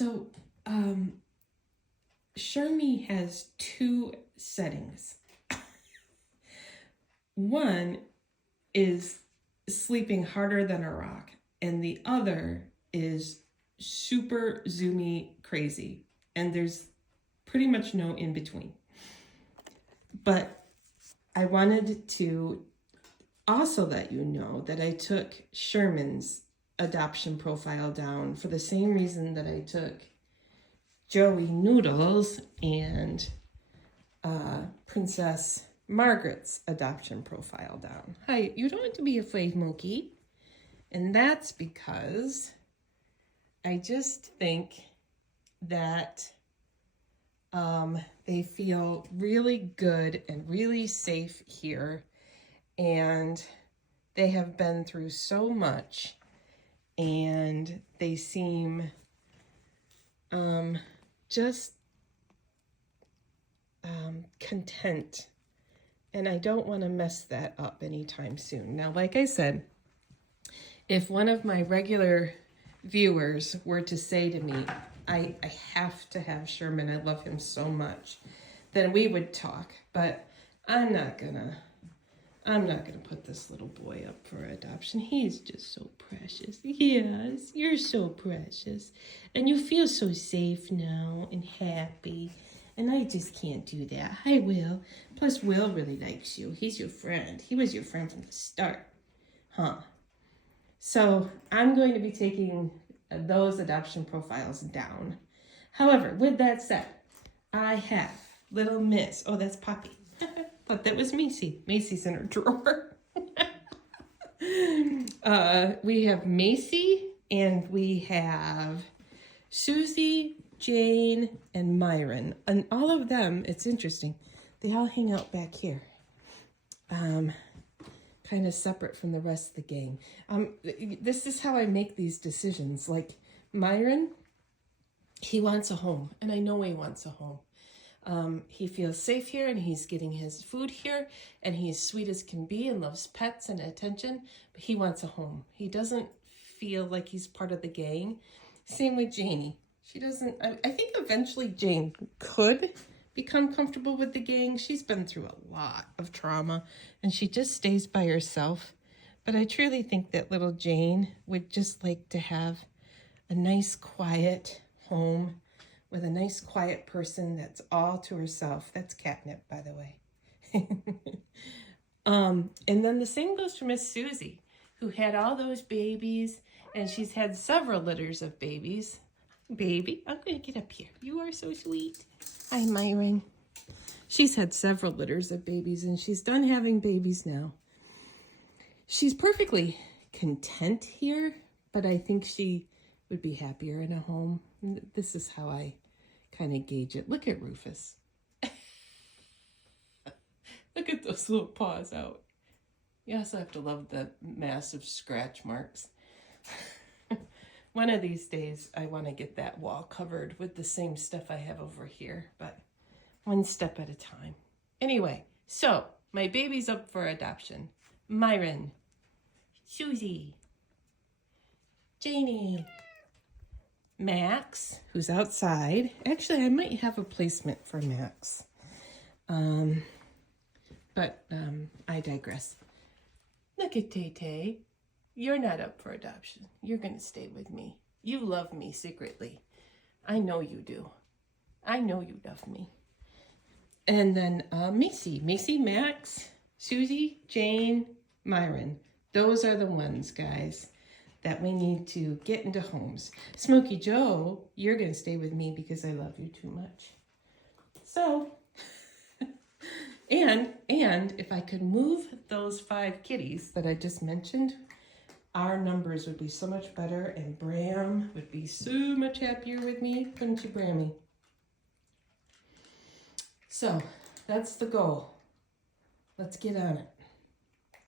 So, Shermie has two settings. One is sleeping harder than a rock, and the other is super zoomy crazy. And there's pretty much no in between. But I wanted to also let you know that I took Sherman's adoption profile down for the same reason that I took Joey Noodles and Princess Margaret's adoption profile down. Hi, you don't have to be afraid, Moki. And that's because I just think that they feel really good and really safe here. And they have been through so much. And they seem just content. And I don't want to mess that up anytime soon. Now, like I said, if one of my regular viewers were to say to me, I have to have Sherman, I love him so much, then we would talk. But I'm not gonna put this little boy up for adoption. He's just so precious. Yes, you're so precious. And you feel so safe now and happy. And I just can't do that. Hi, Will. Plus, Will really likes you. He's your friend. He was your friend from the start. Huh? So I'm going to be taking those adoption profiles down. However, with that said, I have little Miss. Oh, that's Poppy. Thought that was Macy. Macy's in her drawer. We have Macy and we have Susie, Jane, and Myron. And all of them, it's interesting, they all hang out back here. Kind of separate from the rest of the gang. This is how I make these decisions. Like Myron, he wants a home, and I know he wants a home. He feels safe here, and he's getting his food here, and he's sweet as can be and loves pets and attention, but he wants a home. He doesn't feel like he's part of the gang. Same with Janie. She doesn't, I think eventually Jane could become comfortable with the gang. She's been through a lot of trauma, and she just stays by herself. But I truly think that little Jane would just like to have a nice, quiet home with a nice, quiet person that's all to herself. That's catnip, by the way. And then the same goes for Miss Susie, who had all those babies, and she's had several litters of babies. Baby, I'm going to get up here. You are so sweet. Hi, Myron. She's had several litters of babies, and she's done having babies now. She's perfectly content here, but I think she would be happier in a home. This is how I kind of gauge it. Look at Rufus. Look at those little paws out. You also have to love the massive scratch marks. One of these days, I want to get that wall covered with the same stuff I have over here, but one step at a time. Anyway, so my baby's up for adoption. Myron, Susie, Janie, Max, who's outside. Actually, I might have a placement for Max. But I digress. Look at Tay-Tay. You're not up for adoption. You're going to stay with me. You love me secretly. I know you do. I know you love me. And then Macy, Max, Susie, Jane, Myron. Those are the ones, guys, that we need to get into homes. Smokey Joe, you're going to stay with me because I love you too much. So, and if I could move those 5 kitties that I just mentioned, our numbers would be so much better, and Bram would be so much happier with me, wouldn't you, Brammy? So, that's the goal. Let's get on it.